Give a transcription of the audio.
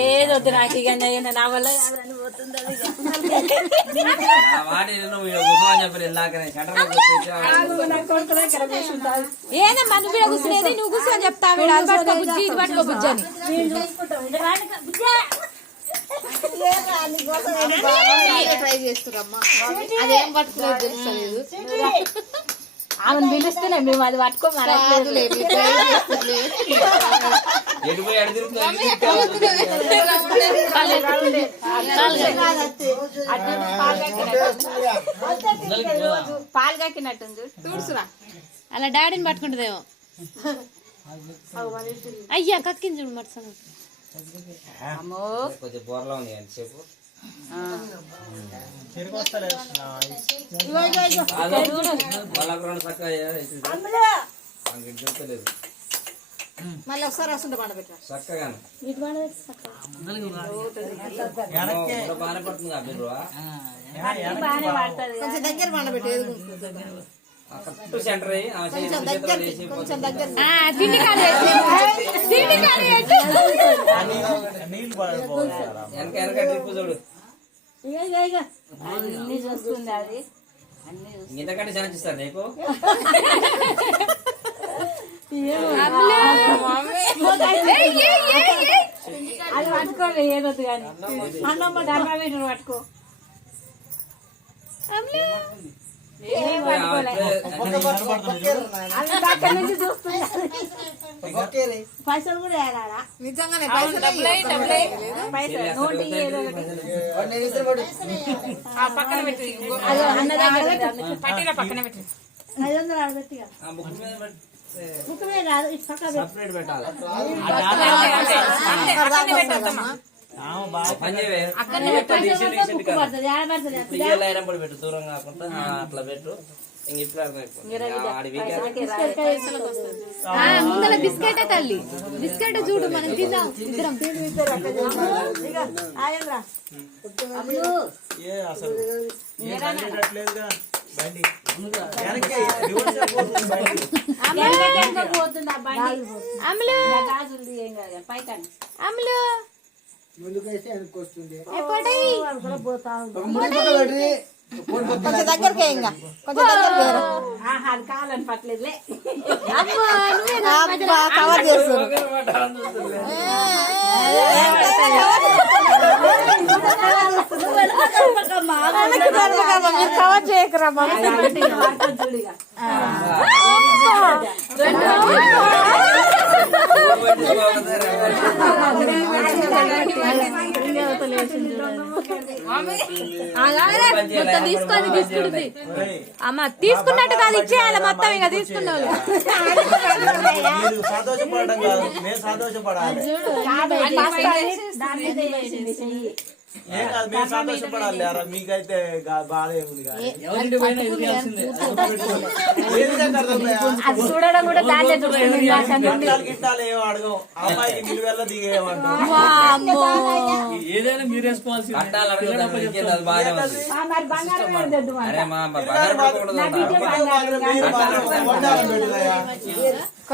ఏది వద్దు నాకు ఇక నా వల్ల కాదని పోతుంది అది ఇక. నా మాట నువ్వు కూర్చోని చెప్పారు ఇందాకనే షటర్ ఏందమ్మా నువ్వు ఇక్కడ కూర్చునేది? నువ్వు కూర్చొని చెప్తావు ఈడ. అది పట్టుకో బుజ్జి ఇది పట్టుకో బుజ్జి అని ట్రై చేస్తురమ్మా అదేం పట్టుకోలేదు తెలుసలేదు ఆమెను పిలుస్తూనే మేము అది పట్టుకోమని ఎటు పోయి అడు తిరుగుతుంది పాలు కక్కినట్టుంది చూడుసురా అలా డాడీని పట్టుకుంటుందేమో. అయ్యా కక్కింది చూడు మర్సన అమ్మో. కొంచెం బోర్లా ఉంది కానీ సేపు మళ్ళీ ఒకసారి వస్తుంటే పండబెట్టా చక్కగాను బాగానే పడుతుంది కొంచెం దగ్గర పండబెట్టేది కరెక్ట్ సెంటర్ కొంచెం దగ్గర కాదు తిండి కాదు వెనక వెనక ట్రిప్ చూడు. అన్ని చూస్తుంది అది. అన్ని నీకు? అది పట్టుకోండి ఏదొద్దు కానీ. అన్నమ్మ ధర్మమీటర్ పట్టుకో పైసలు కూడా నిజంగానే పక్కన. పట్టిన పక్కన పెట్టి. ఐదు వందలు మీద రాదు ఇటు పక్క పెట్టు. సపరేట్ పెట్టాలి? అయినప్పుడు పెట్టు. దూరం కాకుండా అట్లా పెట్టు. ముందర బిస్కెట్ తల్లి. బిస్కెట్ చూడు మనం తిందాం ఇద్దరం. అమలు! అమలు! ముందుకైతే. కొంచెం దగ్గరకే ఇంకా? కొంచెం దగ్గర కవర్ చేస్తారు కవర్ చేయకరా మొత్తం తీసుకొని తీసుకుంటుంది అమ్మ తీసుకున్నట్టు కాదు ఇచ్చేయాలి మొత్తం ఇంకా తీసుకున్న వాళ్ళు మీరు సంతోషపడడం కాదు మేము సంతోషపడాలి దాని మీద వేసింది చెయ్యి ఏం కాదు మేము సంతోషపడాలి లేరా మీకైతే గా- బాధ ఏముంది కానీ ఏ విధంగా అర్థమయ్యా? అది చూడడం కూడా దాన్నే చూస్తుంది ఇందాక నుండి. గిట్టాలు గిట్టాలు ఏమో అడగం అమ్మాయికి నిలువెల్ల దిగేయమంటాం ఏదైనా మీ రెస్పాన్సిబిలిటీ కట్టాలి అడగదు ఇంకేంది, అది బాగానే ఉంది ఆ, మరి బంగారం ఏడొద్దు మన అరే మా బంగారం